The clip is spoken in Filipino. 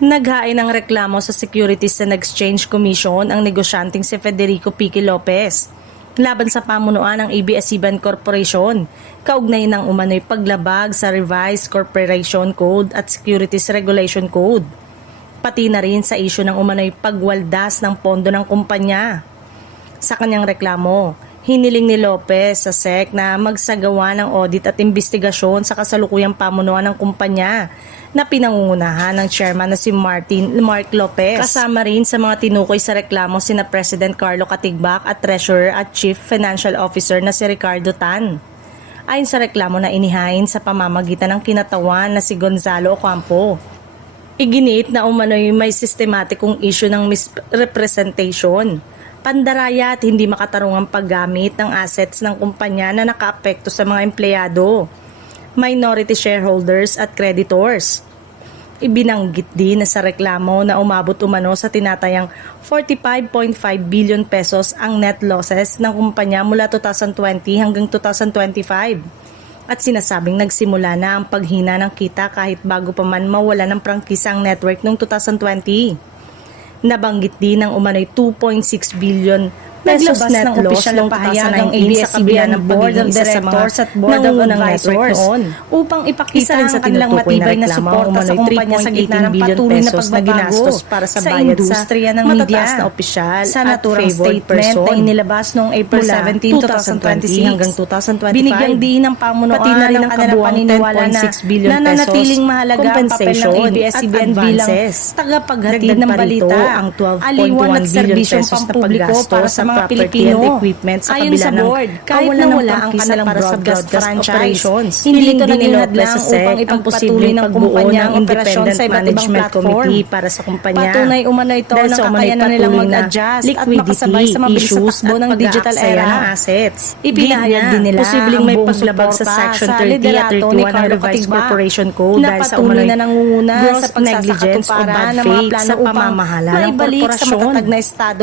Naghain ng reklamo sa Securities and Exchange Commission ang negosyanteng si Federico Pique Lopez laban sa pamunuan ng ABS-CBN Corporation, kaugnay ng umano'y paglabag sa Revised Corporation Code at Securities Regulation Code, pati na rin sa isyu ng umano'y pagwaldas ng pondo ng kumpanya. Sa kanyang reklamo, hiniling ni Lopez sa SEC na magsagawa ng audit at investigasyon sa kasalukuyang pamunuan ng kumpanya na pinangungunahan ng chairman na si Mark Lopez. Kasama rin sa mga tinukoy sa reklamo sina President Carlo Katigbak at Treasurer at Chief Financial Officer na si Ricardo Tan. Ayon sa reklamo na inihain sa pamamagitan ng kinatawan na si Gonzalo Ocampo, iginiit na umano'y may sistematikong issue ng misrepresentation, pandaraya at hindi makatarungang paggamit ng assets ng kumpanya na nakaapekto sa mga empleyado, minority shareholders at creditors. Ibinanggit din na sa reklamo na umabot umano sa tinatayang 45.5 billion pesos ang net losses ng kumpanya mula 2020 hanggang 2025 at sinasabing nagsimula na ang paghina ng kita kahit bago pa man mawala ng prangkisa ang network noong 2020. Nabanggit din ng umano'y 2.6 billion pesos net loss noong 2019 sa kabila ng Board of Directors at Board of Advisors upang ipakita ang kanilang matibay na suporta sa kumpanya sa gitna ng patuloy na pagbabago sa industriya ng media na opisyal sa naturang statement na inilabas noong April 17, 2026 hanggang 2025. Binigyan din ng pamunuan pati na rin ang kanilang paniniwala na nananatiling mahalaga ang papel ng ABS-CBN bilang tagapaghatid ng balita, aliwan at serbisyong pampubliko para sa mga Pilipino. Ayon sa board, kahit na wala ang kanilang broadcast franchise, hindi ito naging hadlang upang ipagpatuloy ng kumpanya ang operasyon sa iba't ibang platform para sa kumpanya. Patunay umano ito ng kakayanan nilang mag-adjust at makasabay sa mabilis na takbo ng digital era ng assets. Ipinahayag din nila posibleng may paglabag sa Section 30 at 31 ng Revised Corporation Code dahil sa umano'y gross negligence o bad faith sa pamamahala ng korporasyon. Maibalik sa matatag na estado